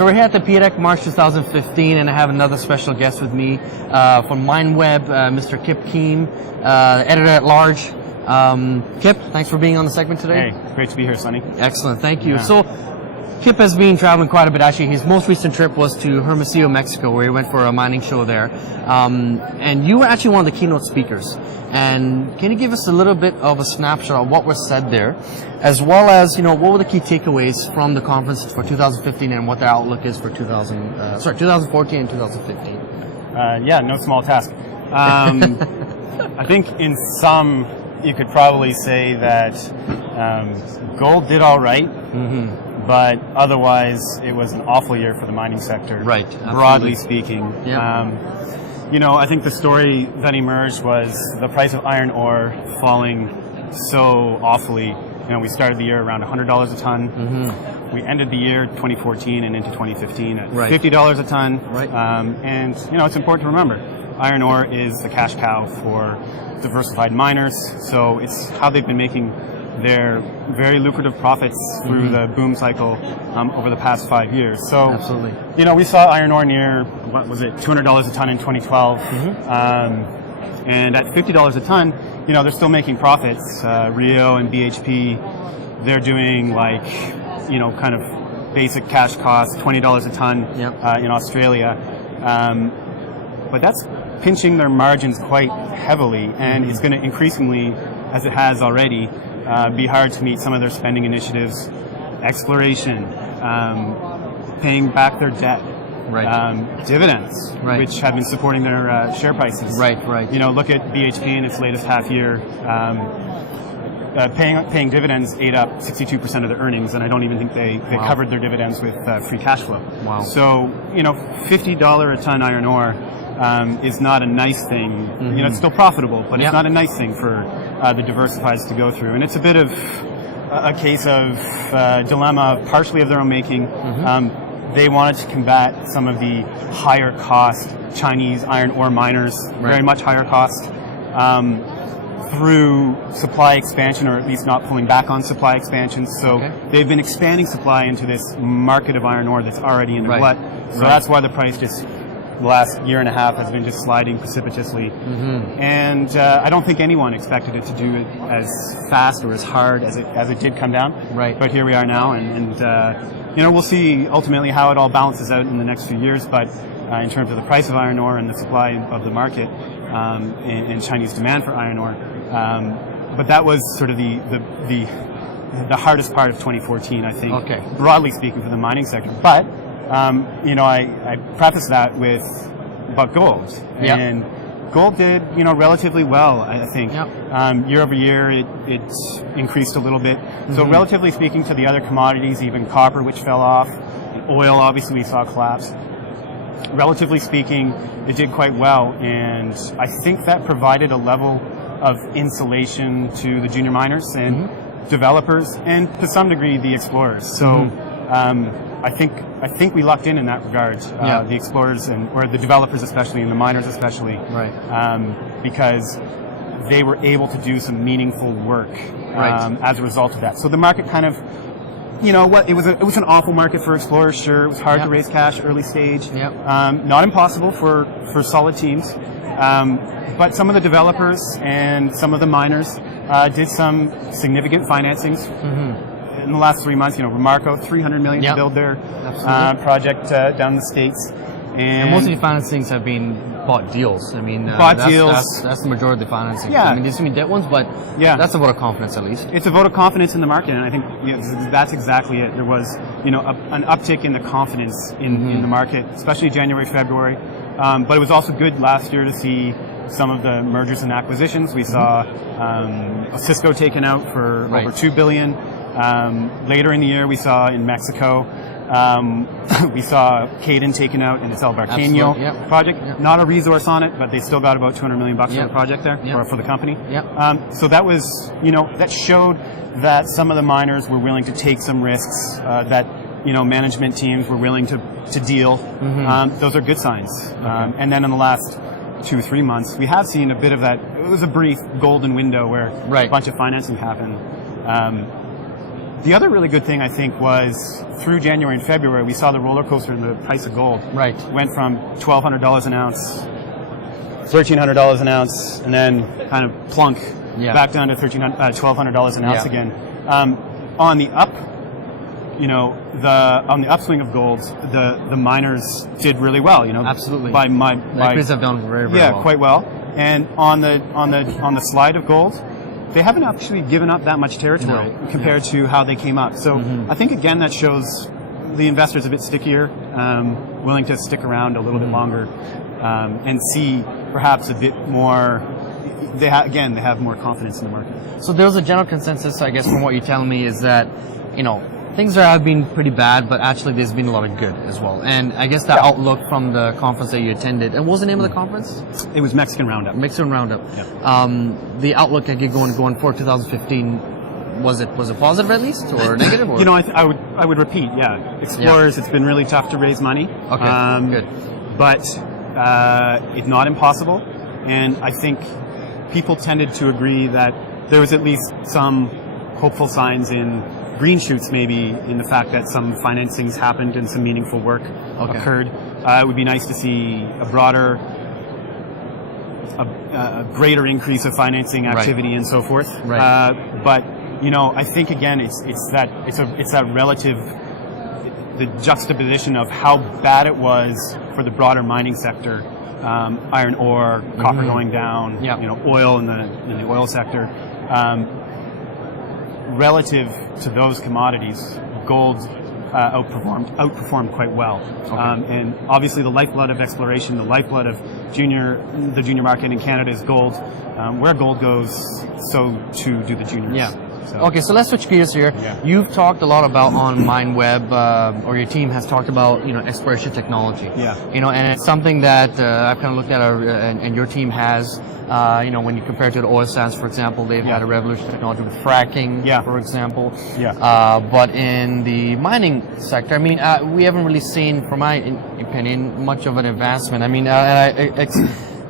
So we're here at the PDEC March 2015, and I have another special guest with me from Mineweb, Mr. Kip Keane, editor-at-large. Kip, thanks for being on the segment today. Hey, great to be here, Sonny. Excellent, thank you. Yeah. So Kip has been traveling quite a bit. Actually, his most recent trip was to Hermosillo, Mexico, where he went for a mining show there. And you were actually one of the keynote speakers. And can you give us a little bit of a snapshot of what was said there, as well as, what were the key takeaways from the conference for 2015 and what the outlook is for 2014 and 2015? Yeah, no small task. I think in sum, you could probably say that gold did all right. Mm-hmm. But otherwise, it was an awful year for the mining sector. Right. Broadly speaking. Yeah. I think the story that emerged was the price of iron ore falling so awfully. We started the year around $100 a ton. Mm-hmm. We ended the year 2014 and into 2015 at $50 a ton. Right. And it's important to remember, iron ore is the cash cow for diversified miners. So it's how they've been making their very lucrative profits through the boom cycle over the past 5 years. So, absolutely. We saw iron ore near, what was it, $200 a ton in 2012. And at $50 a ton, they're still making profits. Rio and BHP, they're doing kind of basic cash costs, $20 a ton in Australia. But that's pinching their margins quite heavily, and it's going to increasingly, as it has already, be hard to meet some of their spending initiatives, exploration, paying back their debt, dividends, which have been supporting their share prices. Right. Look at BHP in its latest half year. Paying dividends ate up 62% of their earnings, and I don't even think they covered their dividends with free cash flow. Wow. So, $50 a ton iron ore is not a nice thing. It's still profitable, but it's not a nice thing for the diversifieds to go through. And it's a bit of a case of dilemma, partially of their own making. They wanted to combat some of the higher cost Chinese iron ore miners, very much higher cost, through supply expansion, or at least not pulling back on supply expansion. So they've been expanding supply into this market of iron ore that's already in their glut. So that's why the price just the last year and a half has been just sliding precipitously. And I don't think anyone expected it to do it as fast or as hard as it did come down. But here we are now, and we'll see ultimately how it all balances out in the next few years. But in terms of the price of iron ore and the supply of the market and Chinese demand for iron ore, but that was sort of the hardest part of 2014, I think, broadly speaking, for the mining sector. But I preface that with about gold. And gold did, relatively well, I think. Year over year, it increased a little bit. So relatively speaking to the other commodities, even copper, which fell off, oil, obviously we saw collapse. Relatively speaking, it did quite well. And I think that provided a level of insulation to the junior miners and developers, and to some degree the explorers. So I think we lucked in that regard, the explorers or the developers especially, and the miners especially, because they were able to do some meaningful work as a result of that. So the market kind of, it was an awful market for explorers. Sure, it was hard to raise cash early stage. Not impossible for solid teams, but some of the developers and some of the miners did some significant financings. In the last 3 months, Remarco, $300 million to build their project down in the States. And most of the financings have been bought deals. I mean, that's the majority of the financing. I mean, there's going to be debt ones, but that's a vote of confidence at least. It's a vote of confidence in the market, and I think that's exactly it. There was, an uptick in the confidence in the market, especially January, February. But it was also good last year to see some of the mergers and acquisitions. We saw Cisco taken out for over $2 billion. Later in the year, we saw in Mexico, we saw Caden taken out in its El Barqueño project. Not a resource on it, but they still got about $200 million for the project there, or for the company. So that was, that showed that some of the miners were willing to take some risks, that, management teams were willing to deal. Those are good signs. And then in the last 2 or 3 months, we have seen a bit of that. It was a brief golden window where a bunch of financing happened. The other really good thing, I think, was through January and February, we saw the roller coaster in the price of gold. Right. Went from $1,200 an ounce, $1,300 an ounce, and then kind of plunk back down to $1,200 an ounce again. On the up, on the upswing of gold, the miners did really well. Absolutely. By the equities have done very well. Quite well. And on the slide of gold, they haven't actually given up that much territory compared to how they came up. So I think, again, that shows the investors a bit stickier, willing to stick around a little bit longer, and see perhaps a bit more. They have more confidence in the market. So there's a general consensus, I guess, from what you're telling me, is that, things have been pretty bad, but actually there's been a lot of good as well. And I guess that outlook from the conference that you attended, and what was the name of the conference? It was Mexican Roundup. Mexican Roundup. Yeah. The outlook I get going for 2015, was it positive at least, or negative? Or? I would repeat, Explorers, it's been really tough to raise money. Okay, good. But it's not impossible, and I think people tended to agree that there was at least some hopeful signs in green shoots, maybe, in the fact that some financings happened and some meaningful work occurred. It would be nice to see a broader, a greater increase of financing activity and so forth. Right. But I think, again, it's that relative, the juxtaposition of how bad it was for the broader mining sector, iron ore, copper going down, oil in the oil sector. Relative to those commodities, gold outperformed quite well. And obviously the lifeblood of exploration, the lifeblood of the junior market in Canada is gold. Where gold goes, so too do the juniors. Yeah. Okay, so let's switch gears here. You've talked a lot about on Mineweb, or your team has talked about, exploration technology. And it's something that I've kind of looked at, and your team has. When you compare it to the oil sands, for example, they've had a revolutionary technology with fracking, for example. But in the mining sector, we haven't really seen, from my opinion, much of an advancement.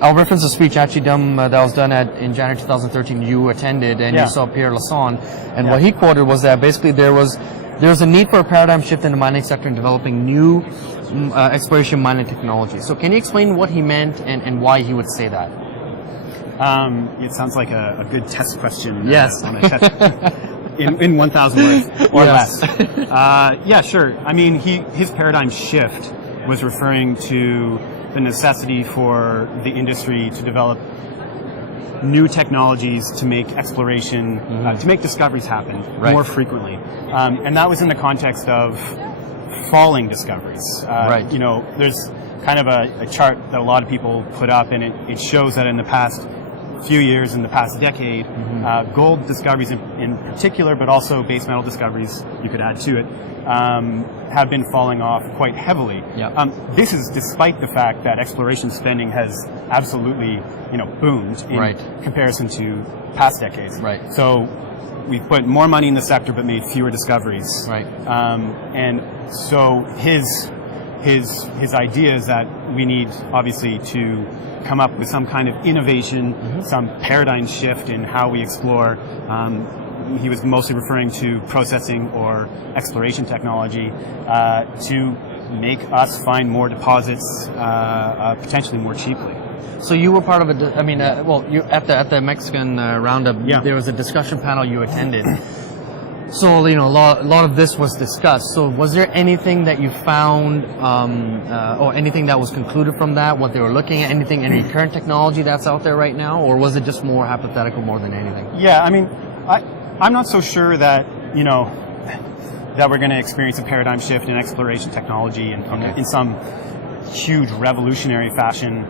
I'll reference a speech actually that was done in January 2013. You attended, and you saw Pierre Lassonde, and what he quoted was that basically there's a need for a paradigm shift in the mining sector in developing new exploration mining technology. So can you explain what he meant and why he would say that? It sounds like a good test question. Yes. On a test, in 1,000 words or less. Sure. His paradigm shift was referring to the necessity for the industry to develop new technologies to make exploration, to make discoveries happen more frequently. And that was in the context of falling discoveries. There's kind of a chart that a lot of people put up, and it shows that in the past few years, in the past decade, gold discoveries in particular, but also base metal discoveries, you could add to it, have been falling off quite heavily. This is despite the fact that exploration spending has absolutely, boomed in comparison to past decades. So we've put more money in the sector but made fewer discoveries. And so his idea is that we need, obviously, to come up with some kind of innovation, some paradigm shift in how we explore. He was mostly referring to processing or exploration technology to make us find more deposits potentially more cheaply. So you were part of it. At the Mexican Roundup, there was a discussion panel you attended. So, a lot of this was discussed. So was there anything that you found, or anything that was concluded from that, what they were looking at, any current technology that's out there right now, or was it just more hypothetical more than anything? I'm not so sure that, that we're going to experience a paradigm shift in exploration technology in some huge revolutionary fashion,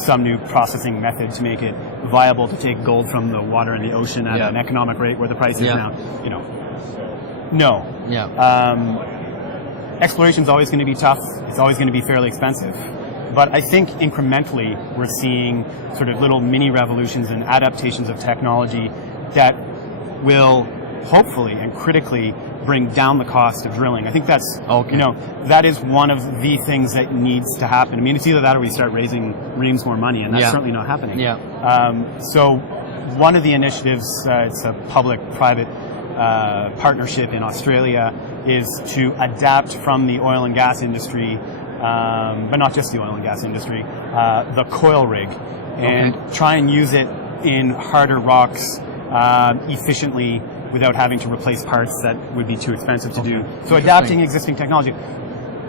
some new processing method to make it viable to take gold from the water in the ocean at an economic rate where the price is now. No. Exploration is always going to be tough. It's always going to be fairly expensive. But I think incrementally we're seeing sort of little mini revolutions and adaptations of technology that will hopefully and critically bring down the cost of drilling. I think that's, that is one of the things that needs to happen. It's either that or we start raising reams more money, and that's certainly not happening. So one of the initiatives, it's a public-private partnership in Australia is to adapt from the oil and gas industry, but not just the oil and gas industry, the coil rig, and try and use it in harder rocks efficiently without having to replace parts that would be too expensive to do. So adapting existing technology.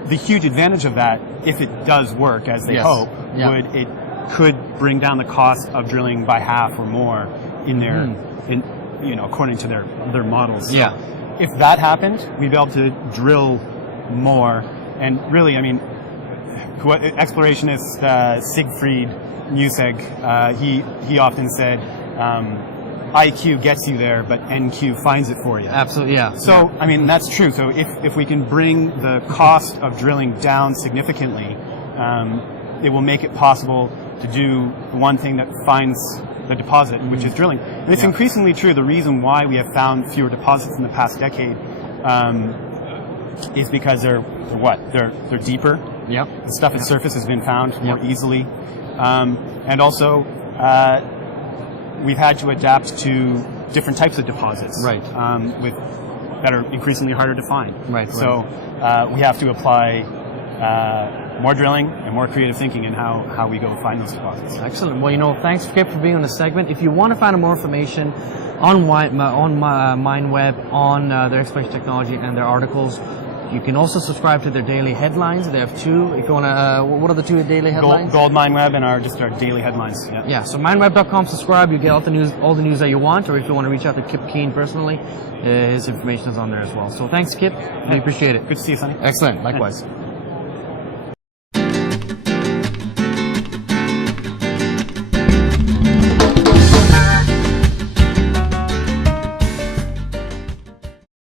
The huge advantage of that, if it does work as they hope, it could bring down the cost of drilling by half or more in their, according to their models. So if that happened, we'd be able to drill more. And really, I mean, explorationist Siegfried Museg, he often said, IQ gets you there, but NQ finds it for you. Absolutely, yeah. So, I mean, that's true. So if we can bring the cost of drilling down significantly, it will make it possible to do one thing that finds the deposit, which is drilling. And it's increasingly true. The reason why we have found fewer deposits in the past decade is because they're deeper. Yep. The stuff at surface has been found more easily. And also, we've had to adapt to different types of deposits, that are increasingly harder to find. So we have to apply more drilling and more creative thinking in how we go find those deposits. Excellent. Well, thanks, Kip, for being on the segment. If you want to find out more information on Mineweb, on their exploration technology and their articles, you can also subscribe to their daily headlines. They have two. If you want to, what are the two daily headlines? Gold Mineweb and our daily headlines. Yeah. So mineweb.com. Subscribe. You get all the news that you want. Or if you want to reach out to Kip Keane personally, his information is on there as well. So thanks, Kip. We appreciate it. Good to see you, Sonny. Excellent. Likewise.